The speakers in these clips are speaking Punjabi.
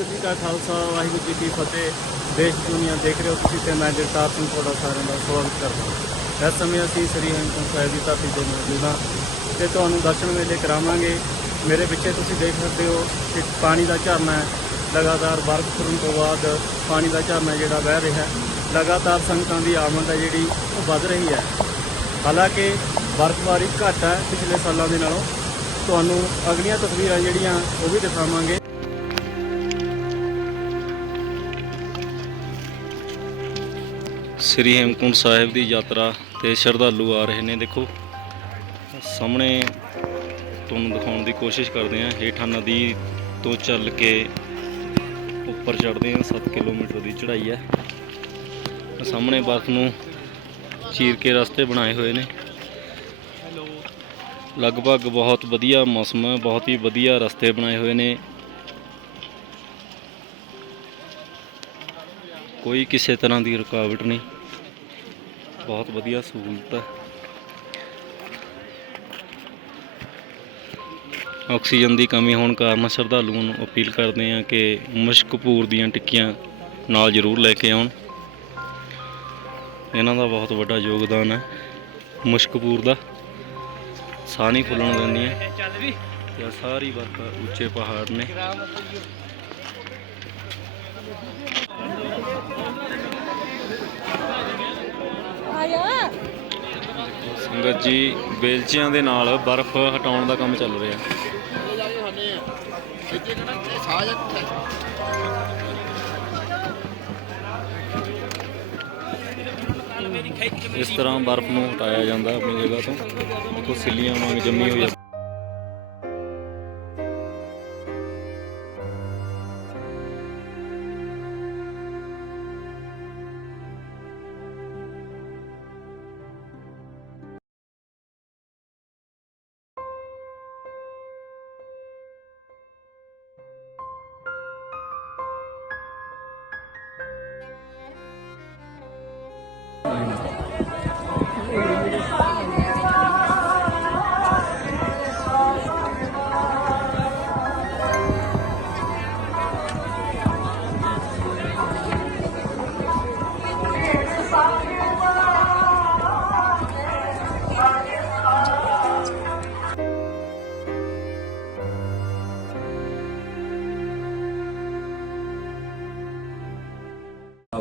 ਵਾਹਿਗੁਰੂ ਜੀ ਕਾ ਖਾਲਸਾ, ਵਾਹਿਗੁਰੂ ਜੀ ਕੀ ਫਤਿਹ। ਦੇਸ਼ ਦੁਨੀਆ ਦੇਖ ਰਹੇ ਹੋ ਤੁਸੀਂ ਤੇ ਮੈਂ ਜਗਤਾਰ ਸਿੰਘ ਤੁਹਾਡਾ ਸਾਰਿਆਂ ਦਾ ਸਵਾਗਤ ਕਰਦਾ ਇਸ ਸਮੇਂ ਅਸੀਂ ਸ੍ਰੀ ਹੇਮਕੁੰਟ ਸਾਹਿਬ ਦੀ ਧਰਤੀ ਤੇ ਮੌਜੂਦ ਹਾਂ ਤੇ ਤੁਹਾਨੂੰ ਦਰਸ਼ਨ ਮੇਲੇ ਕਰਾਵਾਂਗੇ। ਮੇਰੇ ਪਿੱਛੇ ਤੁਸੀਂ ਦੇਖ ਸਕਦੇ ਹੋ ਕਿ ਪਾਣੀ ਦਾ ਝਰਨਾ ਹੈ। ਲਗਾਤਾਰ ਬਰਫ਼ ਤੁਰਨ ਤੋਂ ਬਾਅਦ ਪਾਣੀ ਦਾ ਝਰਨਾ ਜਿਹੜਾ ਵਹਿ ਰਿਹਾ ਹੈ। ਲਗਾਤਾਰ ਸੰਗਤਾਂ ਦੀ ਆਮਦ ਹੈ ਜਿਹੜੀ ਉਹ ਵੱਧ ਰਹੀ ਹੈ। ਹਾਲਾਂਕਿ ਬਰਫ਼ਬਾਰੀ ਘੱਟ ਹੈ ਪਿਛਲੇ ਸਾਲਾਂ ਦੇ ਨਾਲੋਂ। ਤੁਹਾਨੂੰ ਅਗਲੀਆਂ ਤਸਵੀਰਾਂ ਜਿਹੜੀਆਂ ਉਹ ਵੀ ਦਿਖਾਵਾਂਗੇ। ਸ੍ਰੀ ਹੇਮਕੁੰਟ ਸਾਹਿਬ ਦੀ ਯਾਤਰਾ ਤੇ ਸ਼ਰਧਾਲੂ ਆ ਰਹੇ ਨੇ। ਦੇਖੋ, ਸਾਹਮਣੇ ਤੁਹਾਨੂੰ ਦਿਖਾਉਣ ਦੀ ਕੋਸ਼ਿਸ਼ ਕਰਦੇ ਹਾਂ। ਹੇਠਾਂ ਨਦੀ ਤੋਂ ਚੱਲ ਕੇ ਉੱਪਰ ਚੜ੍ਹਦੇ ਹਾਂ। 7 ਕਿਲੋਮੀਟਰ ਦੀ ਚੜ੍ਹਾਈ ਹੈ। ਸਾਹਮਣੇ ਬਰਫ਼ ਨੂੰ ਚੀਰ ਕੇ ਰਸਤੇ ਬਣਾਏ ਹੋਏ ਨੇ। ਲਗਭਗ ਬਹੁਤ ਵਧੀਆ ਮੌਸਮ ਹੈ। ਬਹੁਤ ਹੀ ਵਧੀਆ ਰਸਤੇ ਬਣਾਏ ਹੋਏ ਨੇ। ਕੋਈ ਕਿਸੇ ਤਰ੍ਹਾਂ ਦੀ ਰੁਕਾਵਟ ਨਹੀਂ। ਬਹੁਤ ਵਧੀਆ ਸਹੂਲਤ ਹੈ। ਆਕਸੀਜਨ ਦੀ ਕਮੀ ਹੋਣ ਕਾਰਨ ਸ਼ਰਧਾਲੂਆਂ ਨੂੰ ਅਪੀਲ ਕਰਦੇ ਹਾਂ ਕਿ ਮੁਸ਼ਕਪੂਰ ਦੀਆਂ ਟਿੱਕੀਆਂ ਨਾਲ ਜ਼ਰੂਰ ਲੈ ਕੇ ਆਉਣ। ਇਹਨਾਂ ਦਾ ਬਹੁਤ ਵੱਡਾ ਯੋਗਦਾਨ ਹੈ ਮੁਸ਼ਕਪੂਰ ਦਾ। ਸਾਹ ਨਹੀਂ ਫੁੱਲਣ ਦਿੰਦੀਆਂ। ਤੇ ਸਾਰੀ ਬਰਫ਼ ਉੱਚੇ ਪਹਾੜ ਨੇ। ਸੰਗਤ ਜੀ ਬੇਲਚਿਆਂ ਦੇ ਨਾਲ ਬਰਫ਼ ਹਟਾਉਣ ਦਾ ਕੰਮ ਚੱਲ ਰਿਹਾ। ਇਸ ਤਰ੍ਹਾਂ ਬਰਫ਼ ਨੂੰ ਹਟਾਇਆ ਜਾਂਦਾ ਆਪਣੀ ਜਗ੍ਹਾ ਤੋਂ। ਦੇਖੋ, ਸਿੱਲੀਆਂ ਵਾਂਗ ਜੰਮੀ ਹੋਈ ਹੈ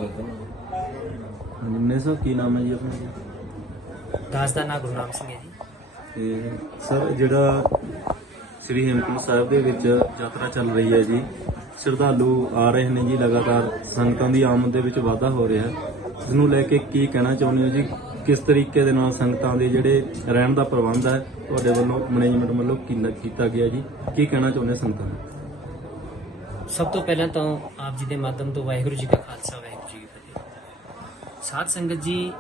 ਹਾਂਜੀ ਸਾਹਿਬ ਕੀ ਨਾਮ ਹੈ ਜੀ ਆਪਣਾ? ਦਾਸ ਦਾ ਨਾਂ ਗੁਰਨਾਮ ਸਿੰਘ ਹੈ ਜੀ। ਤੇ ਸਰ ਜਿਹੜਾ ਸ੍ਰੀ ਹੇਮਕੁੰਟ ਸਾਹਿਬ ਦੇ ਵਿੱਚ ਯਾਤਰਾ ਚੱਲ ਰਹੀ ਹੈ ਜੀ ਸ਼ਰਧਾਲੂ ਆ ਰਹੇ ਨੇ ਜੀ ਲਗਾਤਾਰ ਸੰਗਤਾਂ ਦੀ ਆਮਦ ਦੇ ਵਿੱਚ ਵਾਧਾ ਹੋ ਰਿਹਾ ਹੈ। ਇਸ ਨੂੰ ਲੈ ਕੇ ਕੀ ਕਹਿਣਾ ਚਾਹੁੰਦੇ ਹੋ ਜੀ? ਕਿਸ ਤਰੀਕੇ ਦੇ ਨਾਲ ਸੰਗਤਾਂ ਦੇ ਜਿਹੜੇ ਰਹਿਣ ਦਾ ਪ੍ਰਬੰਧ ਹੈ ਤੁਹਾਡੇ ਵੱਲੋਂ ਮੈਨੇਜਮੈਂਟ ਵੱਲੋਂ ਕਿੰਨਾ ਕੀਤਾ ਗਿਆ ਜੀ? ਕੀ ਕਹਿਣਾ ਚਾਹੁੰਦੇ ਸੰਗਤਾਂ ਨੂੰ? ਸਭ ਤੋਂ ਪਹਿਲਾਂ ਤਾਂ ਆਪ ਜੀ ਦੇ ਮਾਧਿਅਮ ਤੋਂ ਵਾਹਿਗੁਰੂ ਜੀ ਕਾ ਖਾਲਸਾ, ਵਾਹਿਗੁਰੂ ਜੀ ਕੀ ਫਤਿਹ। ਸਾਧ ਸੰਗਤ ਜੀ,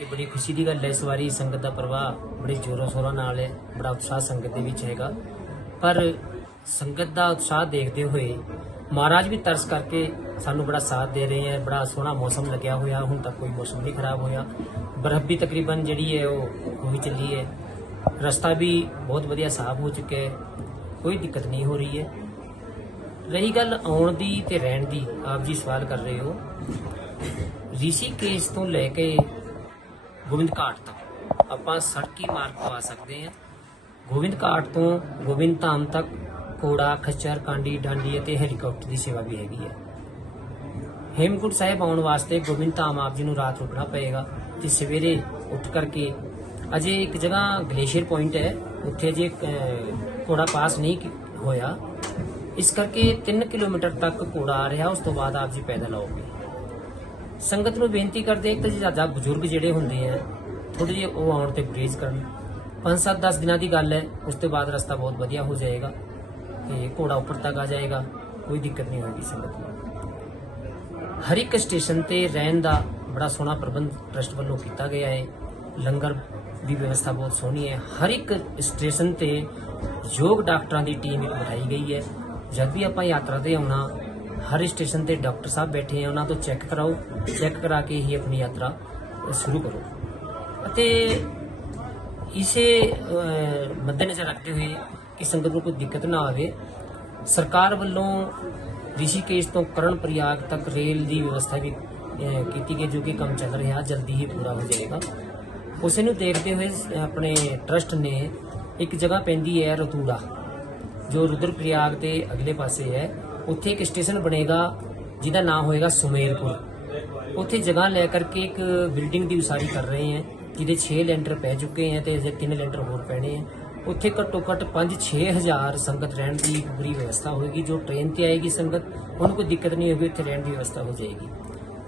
ਇਹ ਬੜੀ ਖੁਸ਼ੀ ਦੀ ਗੱਲ ਹੈ, ਇਸ ਵਾਰੀ ਸੰਗਤ ਦਾ ਪ੍ਰਵਾਹ ਬੜੇ ਜ਼ੋਰਾਂ ਸ਼ੋਰਾਂ ਨਾਲ ਹੈ, ਬੜਾ ਉਤਸ਼ਾਹ ਸੰਗਤ ਦੇ ਵਿੱਚ ਹੈਗਾ। ਪਰ ਸੰਗਤ ਦਾ ਉਤਸ਼ਾਹ ਦੇਖਦੇ ਹੋਏ ਮਹਾਰਾਜ ਵੀ ਤਰਸ ਕਰਕੇ ਸਾਨੂੰ ਬੜਾ ਸਾਥ ਦੇ ਰਹੇ ਹੈ, ਬੜਾ ਸੋਹਣਾ ਮੌਸਮ ਲੱਗਿਆ ਹੋਇਆ, ਹੁਣ ਤੱਕ ਕੋਈ ਮੌਸਮ ਨਹੀਂ ਖਰਾਬ ਹੋਇਆ। ਬਰਫ਼ ਵੀ ਤਕਰੀਬਨ ਜਿਹੜੀ ਹੈ, ਉਹ ਹੋ ਚੱਲੀ ਹੈ। ਰਸਤਾ ਵੀ ਬਹੁਤ ਵਧੀਆ ਸਾਫ਼ ਹੋ ਚੁੱਕਿਆ ਹੈ, ਕੋਈ ਦਿੱਕਤ ਨਹੀਂ ਹੋ ਰਹੀ ਹੈ। ਰਹੀ ਗੱਲ ਆਉਣ ਦੀ ਤੇ ਰਹਿਣ ਦੀ ਆਪ ਜੀ ਸਵਾਲ ਕਰ ਰਹੇ ਹੋ। ਰਿਸ਼ੀਕੇਸ਼ ਤੋਂ ਲੈ ਕੇ ਗੋਬਿੰਦ ਘਾਟ ਤੱਕ ਆਪਾਂ ਸੜਕੀ ਮਾਰਗ ਤੋਂ ਆ ਸਕਦੇ ਹਾਂ। ਗੋਬਿੰਦ ਘਾਟ ਤੋਂ ਗੋਬਿੰਦ ਧਾਮ ਤੱਕ ਘੋੜਾ ਖੱਚਰ ਕਾਂਡੀ ਡਾਂਡੀ ਅਤੇ ਹੈਲੀਕਾਪਟਰ ਦੀ ਸੇਵਾ ਵੀ ਹੈਗੀ ਹੈ। ਹੇਮਕੁੰਟ ਸਾਹਿਬ ਆਉਣ ਵਾਸਤੇ ਗੋਬਿੰਦ ਧਾਮ ਆਪ ਜੀ ਨੂੰ ਰਾਤ ਰੁਕਣਾ ਪਏਗਾ ਤੇ ਸਵੇਰੇ ਉੱਠ ਕਰਕੇ ਅਜੇ ਇੱਕ ਜਗ੍ਹਾ ਗਲੇਸ਼ੀਅਰ ਪੁਆਇੰਟ ਹੈ ਉੱਥੇ ਅਜੇ ਅਹ, ਘੋੜਾ ਪਾਸ ਨਹੀਂ ਹੋਇਆ। ਇਸ ਕਰਕੇ 3 ਕਿਲੋਮੀਟਰ ਤੱਕ ਘੋੜਾ ਆ ਰਿਹਾ, ਉਸ ਤੋਂ ਬਾਅਦ ਆਪ ਜੀ ਪੈਦਲ ਆਓਗੇ। ਸੰਗਤ ਨੂੰ ਬੇਨਤੀ ਕਰਦੇ ਇੱਕ ਤਾਂ ਜ਼ਿਆਦਾ ਬਜ਼ੁਰਗ ਜਿਹੜੇ ਹੁੰਦੇ ਆ ਥੋੜੇ ਜਿਹੇ ਉਹ ਆਉਣ ਤੇ ਗੁਰੇਜ਼ ਕਰਨ। 5-7 10 ਦਿਨਾਂ ਦੀ ਗੱਲ ਹੈ, ਉਸ ਤੋਂ ਬਾਅਦ ਰਸਤਾ ਬਹੁਤ ਵਧੀਆ ਹੋ ਜਾਏਗਾ ਤੇ ਘੋੜਾ ਉੱਪਰ ਤੱਕ ਆ ਜਾਏਗਾ, ਕੋਈ ਦਿੱਕਤ ਨਹੀਂ ਹੋਏਗੀ ਸੰਗਤ ਨੂੰ। ਹਰ ਇੱਕ ਸਟੇਸ਼ਨ ਤੇ ਰਹਿਣ ਦਾ ਬੜਾ ਸੋਹਣਾ ਪ੍ਰਬੰਧ ਟਰਸਟ ਵੱਲੋਂ ਕੀਤਾ ਗਿਆ ਹੈ। ਲੰਗਰ ਦੀ ਵਿਵਸਥਾ ਬਹੁਤ ਸੋਹਣੀ ਹੈ। ਹਰ ਇੱਕ ਸਟੇਸ਼ਨ ਤੇ ਯੋਗ ਡਾਕਟਰਾਂ ਦੀ ਟੀਮ ਇੱਕ ਬਿਠਾਈ ਗਈ ਹੈ। ਜਦ ਵੀ ਆਪਾਂ ਯਾਤਰਾ ਤੇ ਆਉਣਾ, ਹਰ ਸਟੇਸ਼ਨ ਤੇ ਡਾਕਟਰ ਸਾਹਿਬ ਬੈਠੇ ਆ, ਉਹਨਾਂ ਤੋਂ ਚੈੱਕ ਕਰਾਓ, ਚੈੱਕ ਕਰਾ ਕੇ ਹੀ ਆਪਣੀ ਯਾਤਰਾ ਸ਼ੁਰੂ ਕਰੋ। ਅਤੇ ਇਸੇ ਮੱਦੇਨਜ਼ਰ ਰੱਖਦੇ ਹੋਏ ਕਿ ਸੰਗਤ ਨੂੰ ਕੋਈ ਦਿੱਕਤ ਨਾ ਆਵੇ, ਸਰਕਾਰ ਵੱਲੋਂ ਰਿਸ਼ੀਕੇਸ਼ ਤੋਂ ਕਰਨ ਪ੍ਰਯਾਗ ਤੱਕ ਰੇਲ ਦੀ ਵਿਵਸਥਾ ਵੀ ਕੀਤੀ ਗਈ, ਜੋ ਕਿ ਕੰਮ ਚੱਲ ਰਿਹਾ, ਜਲਦੀ ਹੀ ਪੂਰਾ ਹੋ ਜਾਏਗਾ। ਉਸੇ ਨੂੰ ਦੇਖਦੇ ਹੋਏ, ਆਪਣੇ ਟਰਸਟ ਨੇ ਇੱਕ ਜਗ੍ਹਾ ਪੈਂਦੀ ਹੈ ਰਤੂੜਾ। ਜੋ ਰੁਦਰਪ੍ਰਯਾਗ ਦੇ ਅਗਲੇ ਪਾਸੇ ਹੈ, ਉੱਥੇ ਇੱਕ ਸਟੇਸ਼ਨ ਬਣੇਗਾ, ਜਿਹਦਾ ਨਾਮ ਹੋਏਗਾ ਸੁਮੇਰਪੁਰ। ਉੱਥੇ ਜਗ੍ਹਾ ਲੈ ਕਰਕੇ ਇੱਕ ਬਿਲਡਿੰਗ ਦੀ ਉਸਾਰੀ ਕਰ ਰਹੇ ਹੈ, ਜਿਹਦੇ 6 ਲੈਂਟਰ ਪੈ ਚੁੱਕੇ ਹੈ ਤੇ ਅਜੇ 3 ਲੈਂਟਰ ਹੋਰ ਪੈਣੇ ਹੈ। ਉੱਥੇ ਘੱਟੋ ਘੱਟ 5-6 ਹਜ਼ਾਰ ਸੰਗਤ ਰਹਿਣ ਦੀ ਪੂਰੀ ਵਿਵਸਥਾ ਹੋਏਗੀ, ਜੋ ਟ੍ਰੇਨ ਤੇ ਆਏਗੀ ਸੰਗਤ, ਉਹਨੂੰ ਕੋਈ ਦਿੱਕਤ ਨਹੀਂ ਹੋਏਗੀ, ਉੱਥੇ ਰਹਿਣ ਦੀ ਵਿਵਸਥਾ ਹੋ ਜਾਏਗੀ।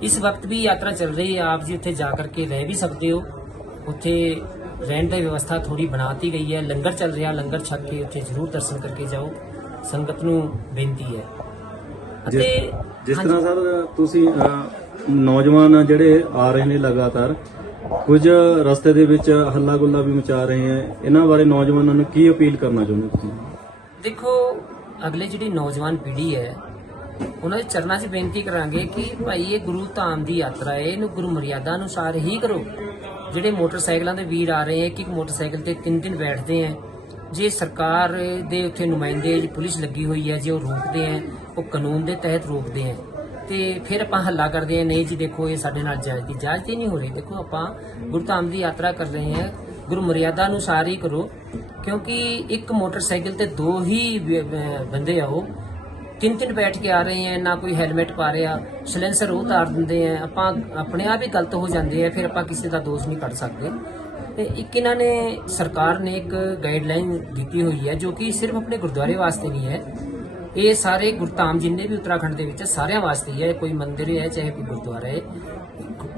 ਇਸ ਵਕਤ ਵੀ ਯਾਤਰਾ ਚੱਲ ਰਹੀ ਹੈ, ਆਪ ਜੀ ਉੱਥੇ ਜਾ ਕਰਕੇ ਰਹਿ ਵੀ ਸਕਦੇ ਹੋ। ਉੱਥੇ ਰਹਿਣ ਦੀ ਵਿਵਸਥਾ ਥੋੜੀ ਬਣਾਤੀ ਗਈ ਹੈ। ਲੰਗਰ ਚੱਲ ਰਿਹਾ ਲੰਗਰ ਛਕ ਕੇ ਉੱਥੇ ਜ਼ਰੂਰ ਦਰਸ਼ਨ ਕਰਕੇ ਜਾਓ। ਸੰਗਤ ਨੂੰ ਬੇਨਤੀ ਹੈ। ਅਤੇ ਜਿਸ। ਤਰ੍ਹਾਂ ਸਰ ਤੁਸੀਂ ਨੌਜਵਾਨ ਜਿਹੜੇ ਆ ਰਹੇ ਨੇ ਲਗਾਤਾਰ ਕੁਝ ਰਸਤੇ ਦੇ ਵਿੱਚ ਹੱਲਾ ਗੁੱਲਾ ਵੀ ਮਚਾ ਰਹੇ ਹੈ। ਇਹਨਾਂ ਬਾਰੇ ਨੌਜਵਾਨਾਂ ਨੂੰ ਕੀ ਅਪੀਲ ਕਰਨਾ ਚਾਹੁੰਦੇ ਹੋ ਤੁਸੀਂ? ਦੇਖੋ ਅਗਲੇ ਜਿਹੜੀ ਨੌਜਵਾਨ ਪੀੜ੍ਹੀ ਹੈ ਉਹਨਾਂ ਦੇ ਚਰਨਾਂ 'ਚ ਬੇਨਤੀ ਕਰਾਂਗੇ ਕਿ ਭਾਈ ਇਹ ਗੁਰੂ ਧਾਮ ਦੀ ਯਾਤਰਾ ਹੈ। ਇਹਨੂੰ ਗੁਰੂ ਮਰਿਆਦਾ ਅਨੁਸਾਰ ਹੀ ਕਰੋ। ਜਿਹੜੇ ਮੋਟਰਸਾਈਕਲਾਂ ਦੇ ਵੀਰ ਆ ਰਹੇ ਹੈ ਕਿ ਇੱਕ ਮੋਟਰਸਾਈਕਲ ਤੇ ਤਿੰਨ ਦਿਨ ਬੈਠਦੇ ਹੈ। ਜੇ ਸਰਕਾਰ ਦੇ ਉੱਥੇ ਨੁਮਾਇੰਦੇ ਜੀ ਪੁਲਿਸ ਲੱਗੀ ਹੋਈ ਹੈ, ਜੇ ਉਹ ਰੋਕਦੇ ਹੈ, ਉਹ ਕਾਨੂੰਨ ਦੇ ਤਹਿਤ ਰੋਕਦੇ ਹੈ। ਤੇ ਫਿਰ ਆਪਾਂ ਹੱਲਾ ਕਰਦੇ ਹਾਂ, ਨਹੀਂ ਜੀ ਦੇਖੋ ਇਹ ਸਾਡੇ ਨਾਲ ਜਾਇਜ਼ ਦੀ ਜਾਇਜ਼ ਤੇ ਨਹੀਂ ਹੋ ਰਹੀ। ਦੇਖੋ ਆਪਾਂ ਗੁਰੂ ਧਾਮ ਦੀ ਯਾਤਰਾ ਕਰ ਰਹੇ ਹਾਂ। ਗੁਰੂ ਮਰਿਆਦਾ ਅਨੁਸਾਰ ਹੀ ਕਰੋ, ਕਿਉਂਕਿ ਇੱਕ ਮੋਟਰਸਾਈਕਲ ਤੇ ਦੋ ਹੀ ਬੰਦੇ ਬ- ਬੰਦੇ ਆਓ ਤਿੰਨ ਬੈਠ ਕੇ ਆ ਰਹੇ ਹੈ ਨਾ ਕੋਈ ਹੈਲਮਟ ਪਾ ਰਿਹਾ। ਸਲੈਂਸਰ ਉਹ ਉਤਾਰ ਦਿੰਦੇ ਆ। ਆਪਾਂ ਆਪਣੇ ਆਪ ਹੀ ਗਲਤ ਹੋ ਜਾਂਦੇ ਆ, ਫਿਰ ਆਪਾਂ ਕਿਸੇ ਦਾ ਦੋਸ਼ ਨਹੀਂ ਕੱਢ ਸਕਦੇ। ਤੇ ਇੱਕ ਇਹਨਾਂ ਨੇ, ਸਰਕਾਰ ਨੇ ਇੱਕ ਗਾਈਡਲਾਈਨ ਦਿੱਤੀ ਹੋਈ ਹੈ, ਜੋ ਕਿ ਸਿਰਫ ਆਪਣੇ ਗੁਰਦੁਆਰੇ ਵਾਸਤੇ ਨਹੀਂ ਹੈ। ਇਹ ਸਾਰੇ ਗੁਰਧਾਮ ਜਿੰਨੇ ਵੀ ਉੱਤਰਾਖੰਡ ਦੇ ਵਿੱਚ ਸਾਰਿਆਂ ਵਾਸਤੇ ਹੀ ਹੈ। ਕੋਈ ਮੰਦਿਰ ਹੈ, ਚਾਹੇ ਕੋਈ ਗੁਰਦੁਆਰਾ ਹੈ।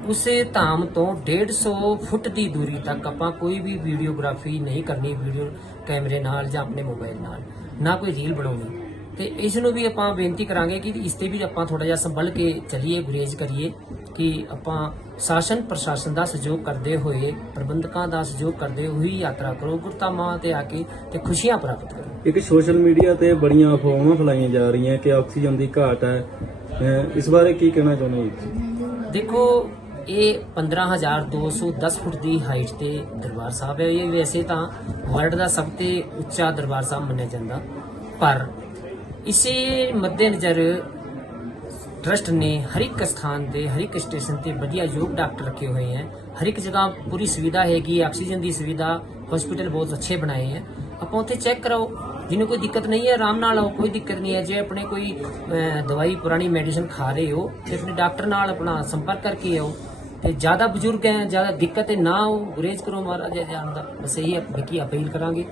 ਉਸੇ ਧਾਮ ਤੋਂ 150 ਫੁੱਟ ਦੀ ਦੂਰੀ ਤੱਕ ਆਪਾਂ ਕੋਈ ਵੀ ਵੀਡੀਓਗ੍ਰਾਫੀ ਨਹੀਂ ਕਰਨੀ ਵੀਡੀਓ ਕੈਮਰੇ ਨਾਲ ਜਾਂ ਆਪਣੇ ਮੋਬਾਈਲ ਨਾਲ। ਨਾ ਕੋਈ ਰੀਲ ਬਣਾਉਣੀ। ਤੇ ਇਸ ਨੂੰ ਵੀ ਆਪਾਂ ਬੇਨਤੀ ਕਰਾਂਗੇ ਕਿ ਇਸ ਤੇ ਵੀ ਆਪਾਂ ਥੋੜਾ ਜਿਹਾ ਸੰਭਲ ਕੇ ਚੱਲੀਏ ਗੁਰੇਜ਼ ਕਰੀਏ ਕਿ ਆਪਾਂ ਸ਼ਾਸਨ ਪ੍ਰਸ਼ਾਸਨ ਦਾ ਸਹਿਯੋਗ ਕਰਦੇ ਹੋਏ ਪ੍ਰਬੰਧਕਾਂ ਦਾ ਸਹਿਯੋਗ ਕਰਦੇ ਹੋਏ ਹੀ ਯਾਤਰਾ ਕਰੋ ਗੁਰਧਾਮਾਂ ਤੇ ਆ ਕੇ ਤੇ ਖੁਸ਼ੀਆਂ ਪ੍ਰਾਪਤ ਕਰੋ। ਇੱਕ ਸੋਸ਼ਲ ਮੀਡੀਆ ਤੇ ਬੜੀਆਂ ਅਫਵਾਹਾਂ ਫੈਲਾਈਆਂ ਜਾ ਰਹੀਆਂ ਕਿ ਆਕਸੀਜਨ ਦੀ ਘਾਟ ਹੈ। ਇਸ ਬਾਰੇ ਕੀ ਕਹਿਣਾ ਚਾਹੁੰਦੇ ਹੋ ਦੇਖੋ ਇਹ 15210 ਫੁੱਟ ਦੀ ਹਾਈਟ ਤੇ ਦਰਬਾਰ ਸਾਹਿਬ ਹੈ। ਇਹ ਵੈਸੇ ਤਾਂ ਵਰਲਡ ਦਾ ਸਭ ਤੋਂ ਉੱਚਾ ਦਰਬਾਰ ਸਾਹਿਬ ਮੰਨਿਆ ਜਾਂਦਾ। ਪਰ ਇਸੇ ਮੱਦੇਨਜ਼ਰ ਟਰਸਟ ਨੇ ਹਰ ਇੱਕ ਸਥਾਨ ਤੇ ਹਰ ਇੱਕ ਸਟੇਸ਼ਨ ਤੇ ਵਧੀਆ ਯੋਗ ਡਾਕਟਰ ਰੱਖੇ ਹੋਏ ਹੈ। ਹਰ ਇੱਕ ਜਗ੍ਹਾ ਪੂਰੀ ਸੁਵਿਧਾ ਹੈਗੀ ਆਕਸੀਜਨ ਦੀ ਸੁਵਿਧਾ ਹਸਪੀਟਲ ਬਹੁਤ ਅੱਛੇ ਬਣਾਏ ਹੈ। ਆਪਾਂ ਉੱਥੇ ਚੈੱਕ ਕਰਾਓ, ਜਿਹਨੂੰ ਕੋਈ ਦਿੱਕਤ ਨਹੀਂ ਹੈ, ਆਰਾਮ ਨਾਲ ਆਓ, ਕੋਈ ਦਿੱਕਤ ਨਹੀਂ ਹੈ। ਜੇ ਆਪਣੇ ਕੋਈ ਦਵਾਈ ਪੁਰਾਣੀ ਮੈਡੀਸਨ ਖਾ ਰਹੇ ਹੋ, ਤੇ ਆਪਣੇ ਡਾਕਟਰ ਨਾਲ ਆਪਣਾ ਸੰਪਰਕ ਕਰਕੇ ਆਓ। ਤੇ ਜ਼ਿਆਦਾ ਬਜ਼ੁਰਗ ਹੈ, ਜ਼ਿਆਦਾ ਦਿੱਕਤ ਹੈ ਨਾ ਆਓ। ਗੁਰੇਜ਼ ਕਰੋ ਮਹਾਰਾਜ ਜਾਨ ਦਾ ਬਸ ਇਹੀ ਕੀ ਅਪੀਲ ਕਰਾਂਗੇ।